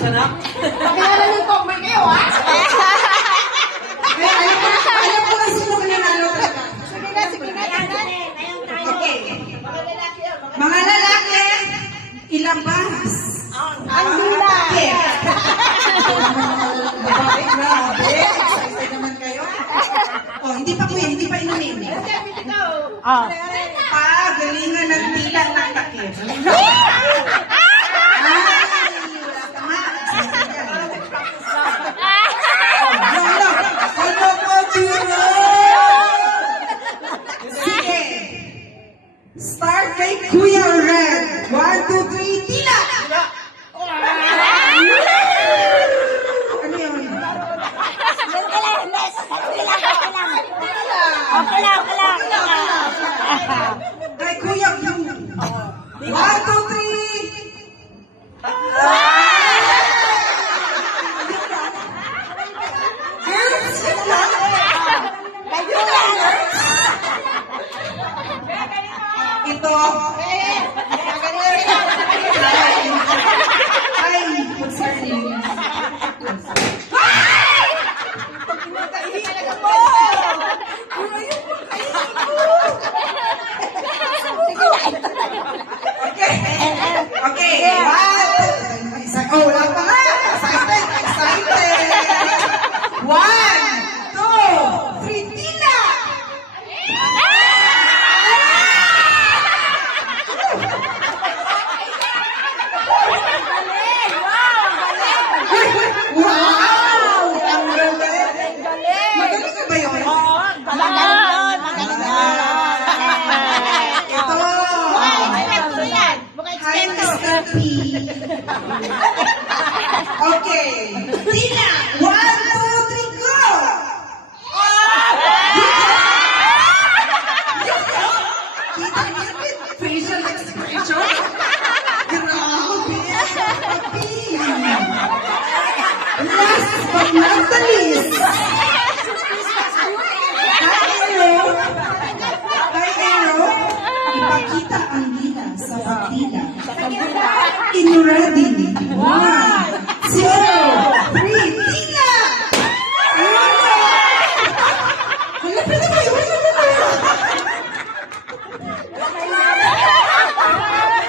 sarap. Pakilala ng tomboy kayo, ha? Kaya alam ko na sino mananalo talaga. Sige na. Okay. Mga lalaki, ilabas ang takip. Babae, grabe. Excited naman kayo. Oh, hindi pa kuya, hindi pa inumin. Oh. Galingan ng tila ng takip. Wala ka nga. Ano ko, Tino? Sige. Start kay Kuya Red. 1, 2, 3, tila! Ano yun? Okay lang. Kay Kuya Q. 1, 2, 3. Girls, yun lang. Ito. Ay, concerning. Okay. Oh, wala pa nga. Excited. 1, 2, 3, tila! Wow! Ang galing. Magaling ka ba yun? Ito. Hi, Mr. P. Okay. Tina, 1, 2, 3, go! Kita niyo yung facial expression? Grabe. Last but not the least. Hi, Ero. Ipakita ang dila sa pagdila. In ready. 1, 2, 3, tila! Wala pa naman yun.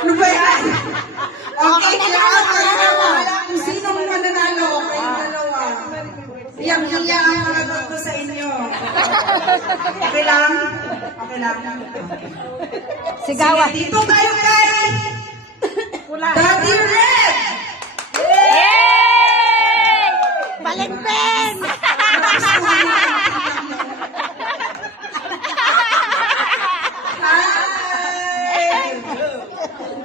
Ano ba yan? Okay, kailangan wala kung sinong mananalo. Kayong dalawa. Iyang-iya ang mga ko sa inyo. Okay lang? Okay lang. Sigawan. Dito tayo kay Daddy Red! Balikpen! Hi!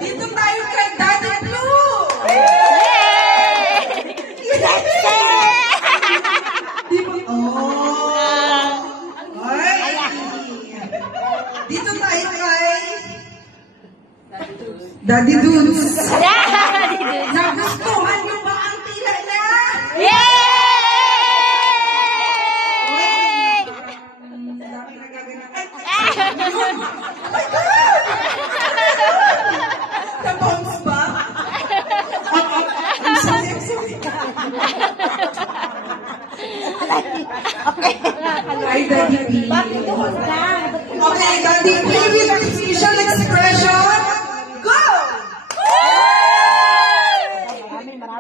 Dito tayo kay Daddy Blue! Dito tayo kay Daddy Dudes. Nagustuhan niyo ba ang tila na? Na-bounce ba? I'm sorry. Hi, Daddy P. Okay, Daddy P with facial expression. Go!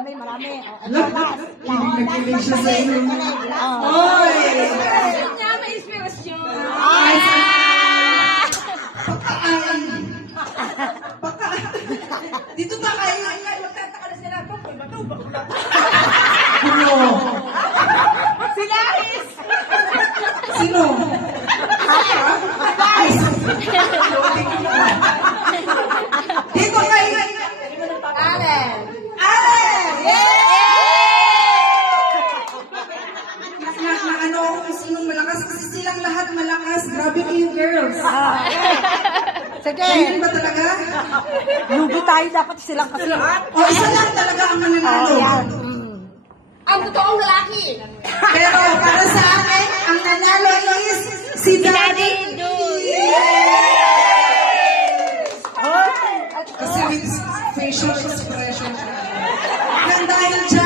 Marami. Nagkilig siya sa inyo. Oy! May inspirasyon. Dito ba kayo? Magtataka na sila. Ano? Sila is! Sino? Dito kayo. Allen! Ano kung sinong malakas kasi silang lahat malakas. Grabe kayo, girls. Sige. Ganyan ba talaga? Lugi tayo dapat silang kasi. O isa lang talaga ang mananalo. Ang totoong lalaki. Pero para sa akin, ang nanalo is si Daddy Kasi with facial expression siya. And dahil dyan,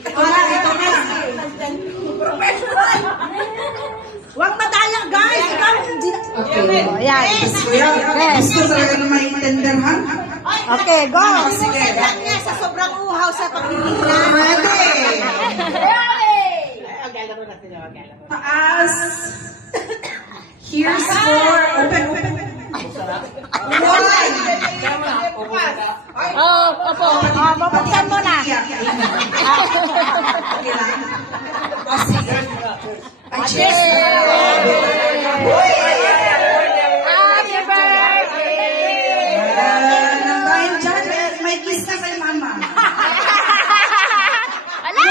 Ito na, ito na. Huwag madaya, guys. Ikaw hindi na... Okay. Ayan. Kuya, Yes. gusto talaga na maintindihan, ha? Okay, go. Sige. niya sa sobrang uhaw sa pagpipila. Pwede. Taas. Here's for... Open. One. Opo. Mabuksan mo na. Okay lang. Sige. Ay, cheers. Happy birthday! Nang dahil dyan, may kiss na kay mama. Ala!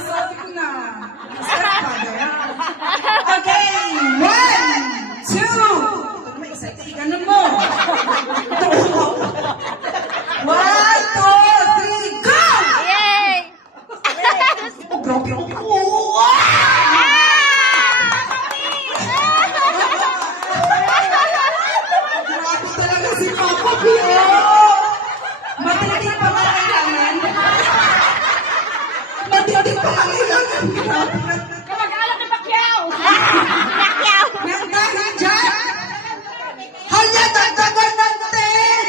Sabi ko na. Okay, 1, 2. May isa, ganun mo. 1, 2, 3, go! Yay! Oh, grabe ako. Grabe talaga si Papa Pio. Matindi pa ba kailangan? Matindi pa ba kailangan? Kamag-anak ni Pacquiao! Nang dahil dyan, hala, dagdagan natin!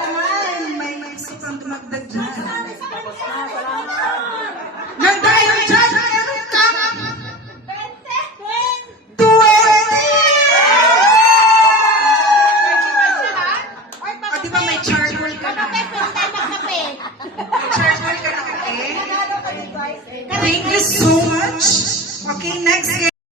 Naman, may gusto kang dumagdag dyan. Nang dahil dyan, meron kang 20! O, di ba may charcoal ka na? May charcoal ka na, okay? Thank you so